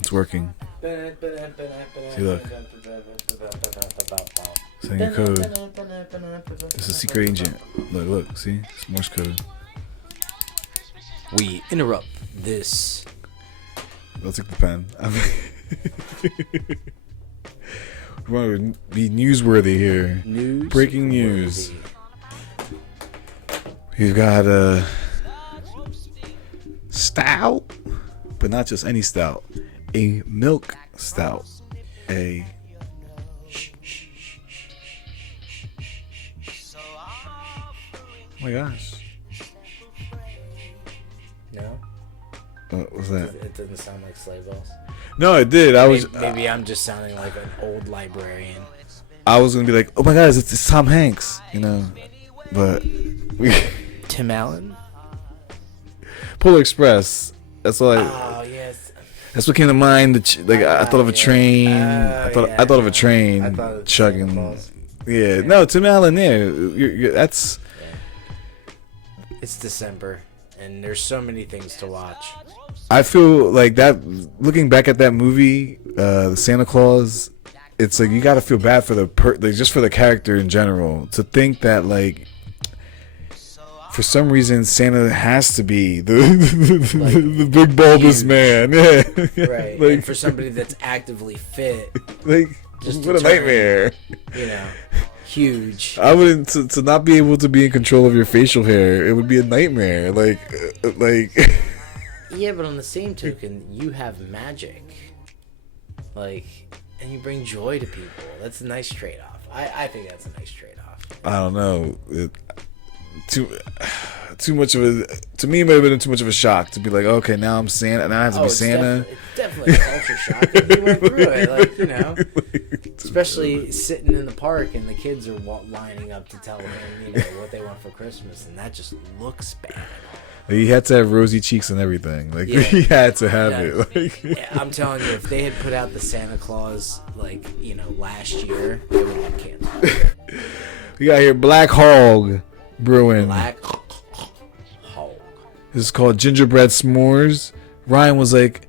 It's working. See, look. Sending a code. It's a secret agent. Look. See? It's Morse code. We interrupt this. I'll take the pen. We want to be newsworthy here. Breaking news. We've got a stout, but not just any stout. A milk stout. Oh my gosh. No? What was that? It doesn't sound like sleigh bells. No, it did. Maybe I'm just sounding like an old librarian. I was gonna be like, oh my god, it's Tom Hanks, you know, but Tim Allen. Polar Express. That's all. Oh yes. That's what came to mind. I thought of a train. I thought of a train chugging. Yeah. No, Tim Allen. Yeah, that's. It's December, and there's so many things to watch. I feel like that. Looking back at that movie, the Santa Claus, it's like you got to feel bad for just for the character in general. To think that like, for some reason, Santa has to be the big bulbous man. Yeah. Right. Like, and for somebody that's actively fit, like, just what a nightmare. You know, huge. I wouldn't to not be able to be in control of your facial hair. It would be a nightmare. Like. Yeah, but on the same token, you have magic, like, and you bring joy to people. That's a nice trade-off. I think that's a nice trade-off. I don't know. Too much of a, to me, it might have been too much of a shock to be like, okay, now I'm Santa, now I have to be Santa. It's definitely a culture shock. And he went through it, like, you know, especially sitting in the park and the kids are lining up to tell him, you know, what they want for Christmas, and that just looks bad. He had to have rosy cheeks and everything. Like, yeah. He had to have it. Like, yeah, I'm telling you, if they had put out the Santa Claus, like, you know, last year, it would have been canceled. We got here Black Hog Brewing. Black Hog. This is called Gingerbread Smores. Ryan was like,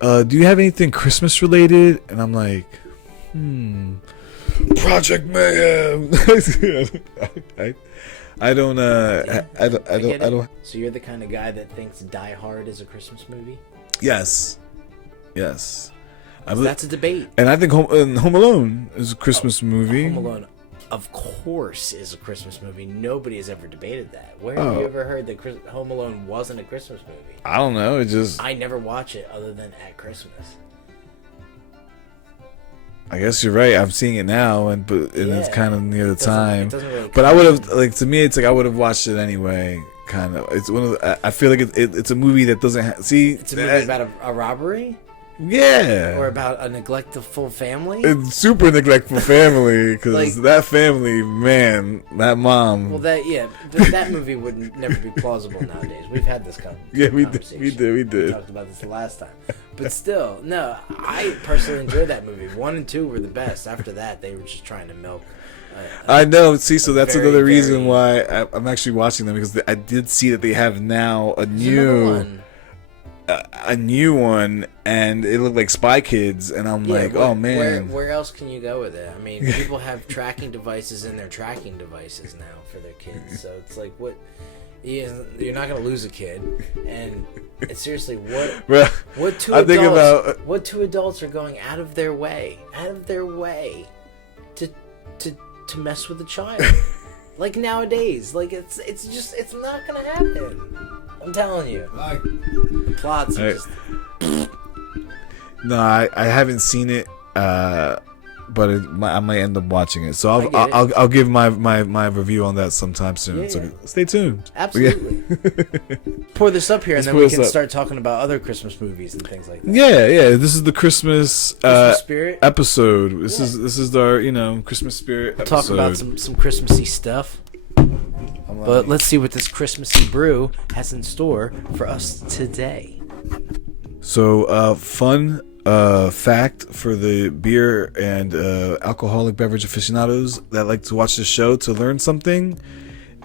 do you have anything Christmas related? And I'm like, Project Mayhem. I don't. So you're the kind of guy that thinks Die Hard is a Christmas movie? Yes. That's a debate. And I think Home Alone is a Christmas movie. Home Alone, of course, is a Christmas movie. Nobody has ever debated that. Where have you ever heard that Home Alone wasn't a Christmas movie? I don't know. I never watch it other than at Christmas. I guess you're right. I'm seeing it now, it's kind of near the time. Really, but I would have, like, to me, it's like I would have watched it anyway. Kind of. It's one of the, I feel like it's a movie that doesn't see. It's a movie about a robbery. Yeah. Or about a neglectful family. It's super neglectful family because like, that family, man, that mom. Well, that movie would never be plausible nowadays. We've had this conversation. Yeah, we did. We talked about this the last time. But still, no, I personally enjoyed that movie. 1 and 2 were the best. After that, they were just trying to milk. I know. See, so that's another reason why I'm actually watching them, because I did see that they have now a new one, and it looked like Spy Kids, and I'm like, oh man. Where else can you go with it? I mean, people have tracking devices in their tracking devices now for their kids, so it's like, what? You're not gonna lose a kid, and it's seriously, what two adults are going out of their way to mess with a child? Like nowadays, like it's not gonna happen. I'm telling you. Plots are just... No, I haven't seen it, but I might end up watching it. So I'll give my review on that sometime soon. Yeah. So stay tuned. Absolutely. Yeah. Pour this up here, and then we can start talking about other Christmas movies and things like that. Yeah. This is the Christmas spirit episode. This is our Christmas spirit episode. Talk about some Christmassy stuff. But let's see what this Christmassy brew has in store for us today. So, fun fact for the beer and alcoholic beverage aficionados that like to watch the show to learn something.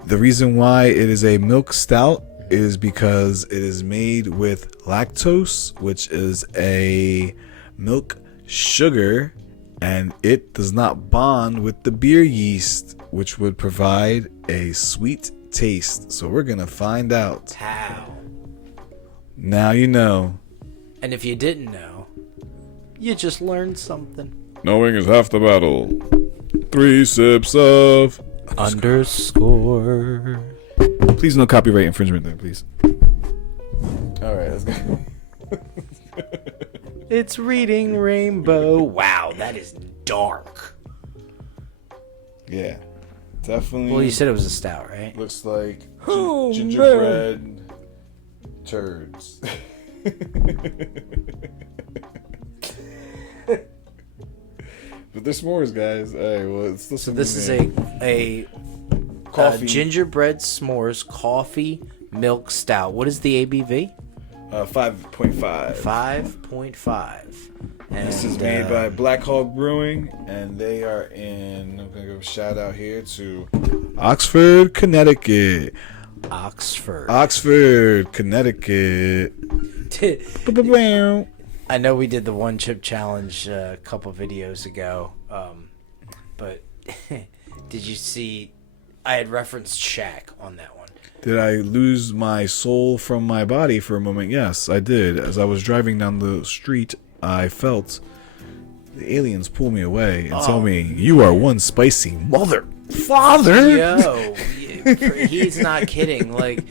The reason why it is a milk stout is because it is made with lactose, which is a milk sugar, and it does not bond with the beer yeast, which would provide a sweet taste. So we're gonna find out. How? Now you know. And if you didn't know, you just learned something. Knowing is half the battle. 3 sips of underscore. Please no copyright infringement there, please. All right, let's go. It's reading rainbow. Wow, that is dark. Yeah, definitely. Well, you said it was a stout, right? Looks like Oh, gingerbread turds. But they're s'mores, guys. All right, well, it's So this is a coffee gingerbread s'mores coffee milk stout. What is the ABV? 5.5. 5.5. And This is made by Black Hog Brewing, and they are in. I'm gonna give a shout out here to Oxford, Connecticut. Oxford, Connecticut. I know we did the one chip challenge a couple videos ago, but did you see? I had referenced Shaq on that one. Did I lose my soul from my body for a moment? Yes, I did. As I was driving down the street, I felt the aliens pull me away and tell me, "You are one spicy father." Yo, he's not kidding. Like,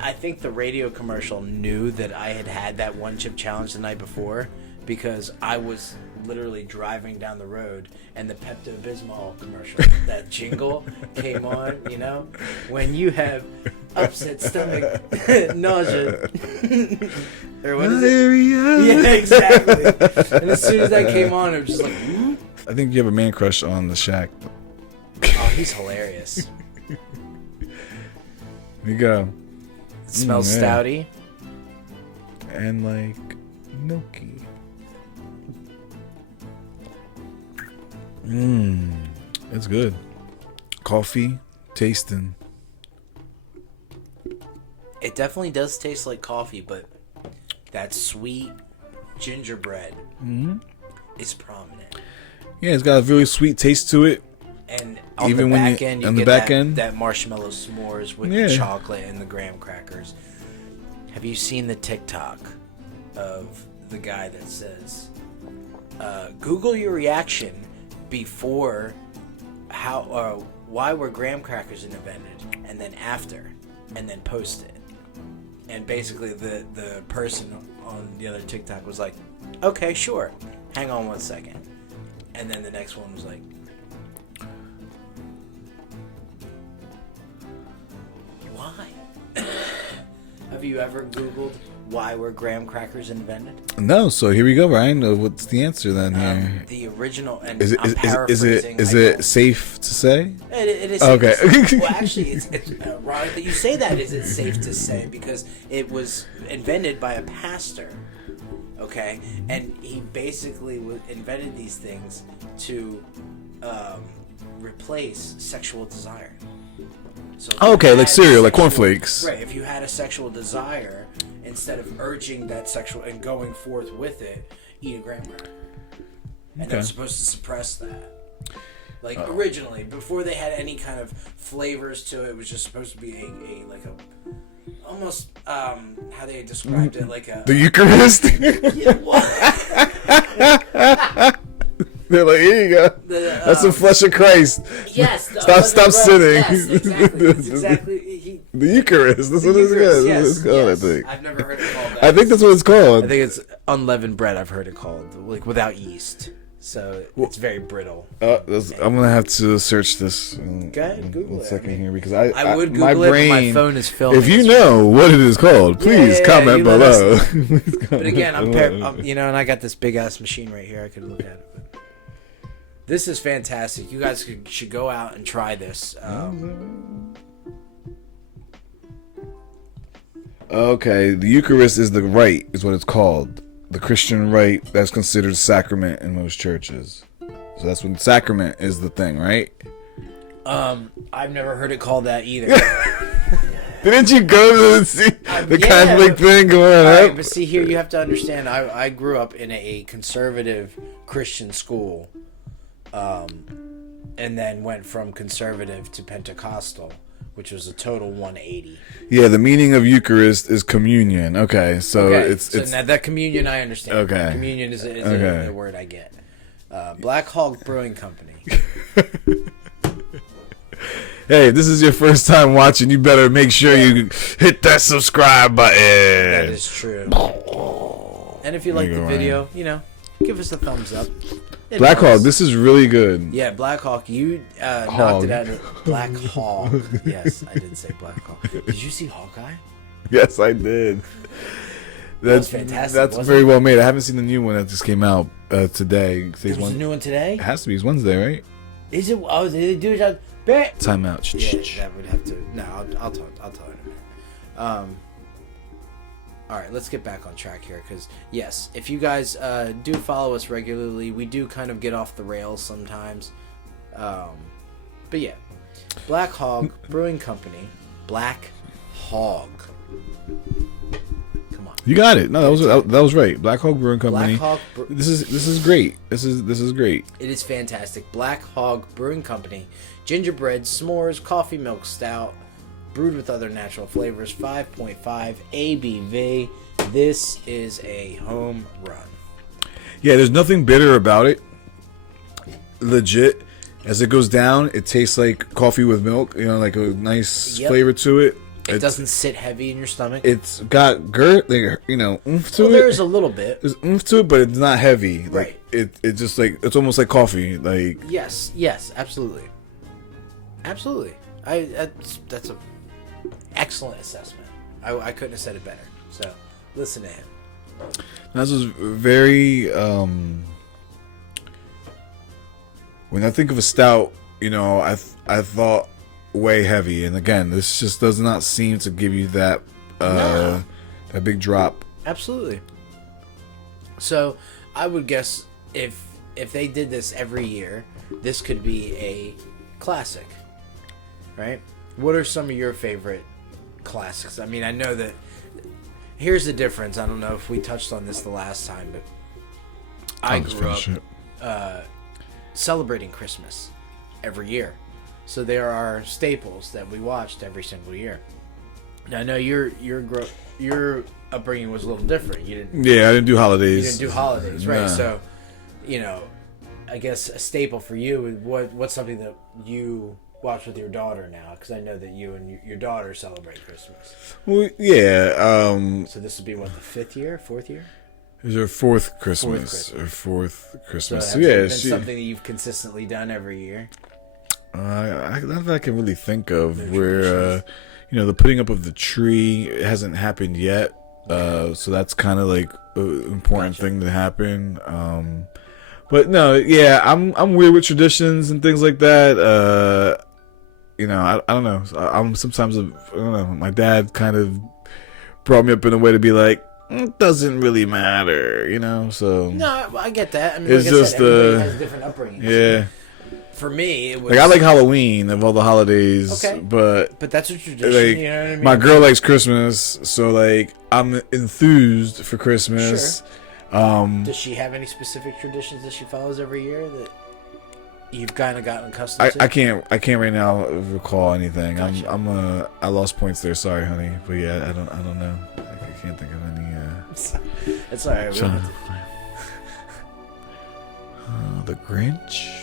I think the radio commercial knew that I had that one chip challenge the night before, because I was literally driving down the road and the Pepto-Bismol commercial, that jingle came on, you know, when you have upset stomach, nausea, or what is it? Yeah, exactly. And as soon as that came on, it was just like, I think you have a man crush on the Shaq. oh, he's hilarious. Here you go. It smells yeah. stouty. And like milky. It's good. Coffee tasting. It definitely does taste like coffee, but that sweet gingerbread is prominent. Yeah, it's got a really sweet taste to it. And on Even the when back you- end, you on the get back end? that marshmallow s'mores with Yeah. the chocolate and the graham crackers. Have you seen the TikTok of the guy that says, Google your reaction before why were graham crackers invented, and then after, and then post it. And basically the person on the other TikTok was like, okay, sure, hang on 1 second. And then the next one was like, why? Have you ever Googled why were graham crackers invented? No, so here we go, Ryan. What's the answer then here? The original, and Is it I'm paraphrasing. is it safe to say? It is. Okay. Safe to say. Well, actually, it's right that you say that. Is it safe to say, because it was invented by a pastor? Okay, and he basically invented these things to replace sexual desire. So Okay, like cereal, like cornflakes. Right. If you had a sexual desire, instead of urging that sexual and going forth with it, eat a graham cracker. And they're supposed to suppress that. Like originally, before they had any kind of flavors to it, it was just supposed to be a almost how they described it, like a The Eucharist? yeah, what? They're like, here you go. That's the flesh of Christ. Yes. Stop sinning. Yes, exactly. It's exactly. The Eucharist. That's what it's called. Yes, That's what it's called, yes. I think. I've never heard it called that. I think that's what it's called. I think it's unleavened bread. I've heard it called, like without yeast, so it's very brittle. I'm gonna have to search this. Okay, Google it. 1 second here, because I would Google my it, brain. but my phone is filming. If you know what it is called, please comment you let below. But again, I'm and I got this big ass machine right here. I could look at it. But this is fantastic. You guys should go out and try this. Okay, the Eucharist is the rite, is what it's called. The Christian rite that's considered sacrament in most churches. So that's when sacrament is the thing, right? I've never heard it called that either. Didn't you go to see the Catholic thing going right, up? but see here, you have to understand. I grew up in a conservative Christian school, and then went from conservative to Pentecostal, which was a total 180. Yeah, the meaning of Eucharist is communion. Okay, so it's now that communion I understand. Okay, communion is a word I get. Black Hog Brewing Company. Hey, if this is your first time watching, you better make sure you hit that subscribe button. That is true. And if you like the video, give us a thumbs up. Black Hog, this is really good. Yeah, Black Hawk, you knocked it out of Black Hog. Yes, I did say Black Hog. Did you see Hawkeye? Yes, I did. That's fantastic. That's very well made. I haven't seen the new one that just came out today. There's a new one today? It has to be. It's Wednesday, right? Is it? Oh, did they do it? Time out. Yeah, that would have to. No, I'll tell in a minute. All right, let's get back on track here, because yes, if you guys do follow us regularly, we do kind of get off the rails sometimes. But yeah, Black Hog Brewing Company, Black Hog. Come on. You got it. No, that was right. Black Hog Brewing Company. Black Hog. This is great. This is great. It is fantastic. Black Hog Brewing Company, Gingerbread Smores, Coffee Milk Stout, brewed with other natural flavors, 5.5 ABV. This is a home run. Yeah, there's nothing bitter about it. Legit. As it goes down, it tastes like coffee with milk. Like a nice flavor to it. It doesn't sit heavy in your stomach. It's got oomph to it. There's a little bit. There's oomph to it, but it's not heavy. Like, right. It just like it's almost like coffee. Like yes, absolutely. That's a excellent assessment. I couldn't have said it better. So listen to him. This was very. When I think of a stout, I thought way heavy, and again, this just does not seem to give you that that big drop. Absolutely. So I would guess if they did this every year, this could be a classic, right? What are some of your favorite classics? I mean, I know that here's the difference. I don't know if we touched on this the last time, but I grew up celebrating Christmas every year. So there are staples that we watched every single year. Now I know your upbringing was a little different. You didn't. Yeah, I didn't do holidays. You didn't do holidays, right? Nah. So, I guess a staple for you. What's something that you watch with your daughter now? Because I know that you and your daughter celebrate Christmas. Well, yeah. So this would be what, the fourth year? It was her fourth Christmas. Her fourth Christmas. So yeah, something that you've consistently done every year. Not that I can really think of where, the putting up of the tree hasn't happened yet. So that's kind of like an important thing to happen. But no, yeah, I'm weird with traditions and things like that. I don't know. I'm sometimes, I don't know. My dad kind of brought me up in a way to be like, it doesn't really matter, So no, I get that. I mean, it's like just I said, everybody has different upbringings. Yeah. For me, it was like I like Halloween of all the holidays, okay, but that's a tradition. Like, you know what I mean? My girl likes Christmas, so like I'm enthused for Christmas. Sure. Does she have any specific traditions that she follows every year that you've kind of gotten accustomed to? I can't right now recall anything. Gotcha. I lost points there. Sorry, honey, but yeah, I don't know. I can't think of any. It's alright. The Grinch.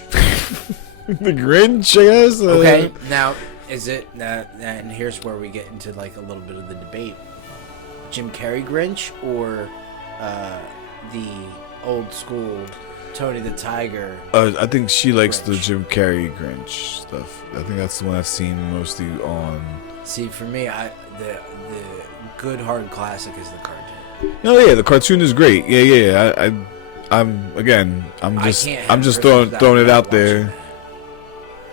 The Grinch, I guess. Okay, now is it and here's where we get into like a little bit of the debate: Jim Carrey Grinch or the old school Tony the Tiger? I think she likes Grinch. the Jim Carrey Grinch stuff. I think that's the one I've seen mostly on. See, for me, the good hard classic is the cartoon. Oh yeah, the cartoon is great. Yeah. I'm just throwing it out there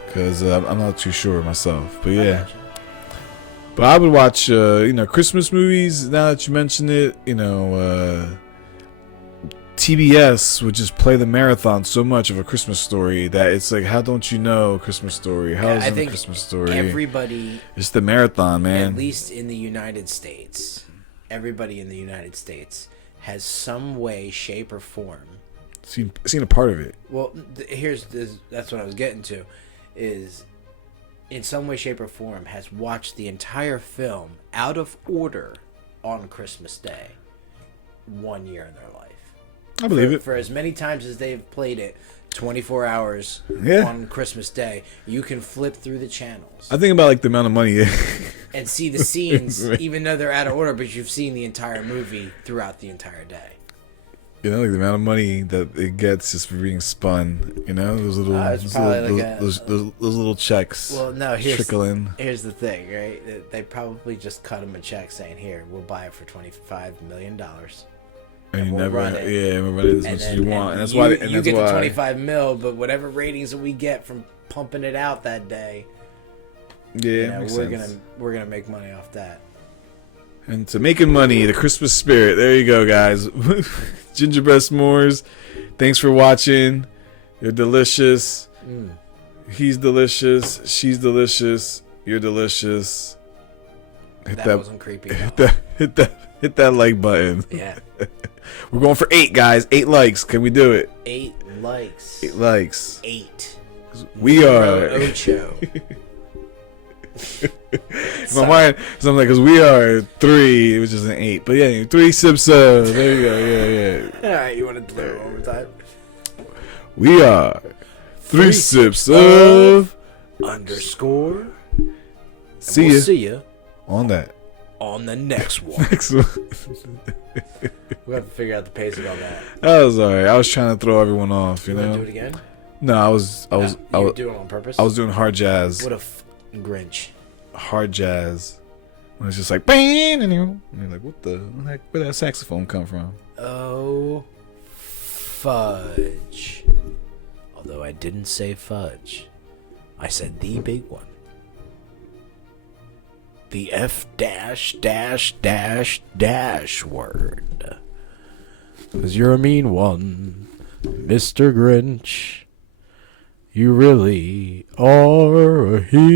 because I'm not too sure myself. But yeah, but I would watch Christmas movies. Now that you mention it, TV TBS would just play the marathon so much of A Christmas Story that it's like, how don't you know A Christmas Story? How is it A Christmas Story? Everybody, it's the marathon, man. At least in the United States, everybody in the United States has some way, shape, or form seen a part of it. Well, that's what I was getting to, is in some way, shape, or form has watched the entire film out of order on Christmas Day 1 year in their life. I believe it. For as many times as they've played it, 24 hours on Christmas Day, you can flip through the channels. I think about like the amount of money and see the scenes, even though they're out of order, but you've seen the entire movie throughout the entire day. You know, like the amount of money that it gets just for being spun. You know, those little checks. Well, no, trickle in. Here's the thing, right? They probably just cut him a check saying, "Here, we'll buy it for $25 million." And we'll run it as much as you want. And that's why you get the 25 mil, but whatever ratings that we get from pumping it out that day, we're gonna make money off that. And to making money, the Christmas spirit. There you go, guys. Gingerbread S'mores. Thanks for watching. You're delicious. He's delicious. She's delicious. You're delicious. That wasn't creepy. Hit that like button. Yeah. We're going for 8, guys. 8 likes. Can we do it? 8 likes. 8 likes. 8. We are. Ocho. My mind, so I'm like, because we are 3, which is an 8. But yeah, 3 sips of. There you go. Yeah. All right, you want to do it one more time? We are 3 sips of underscore. See you on that. On the next one. We have to figure out the pacing on that. That was alright. I was trying to throw everyone off. You know. Do it again? No, I was doing it on purpose. I was doing hard jazz. What a Grinch. Hard jazz. When it's just like bang, and you're like, what the heck? Where did that saxophone come from? Oh, fudge. Although I didn't say fudge, I said the big one. The F dash dash dash dash word. 'Cause you're a mean one, Mr. Grinch. You really are a hero.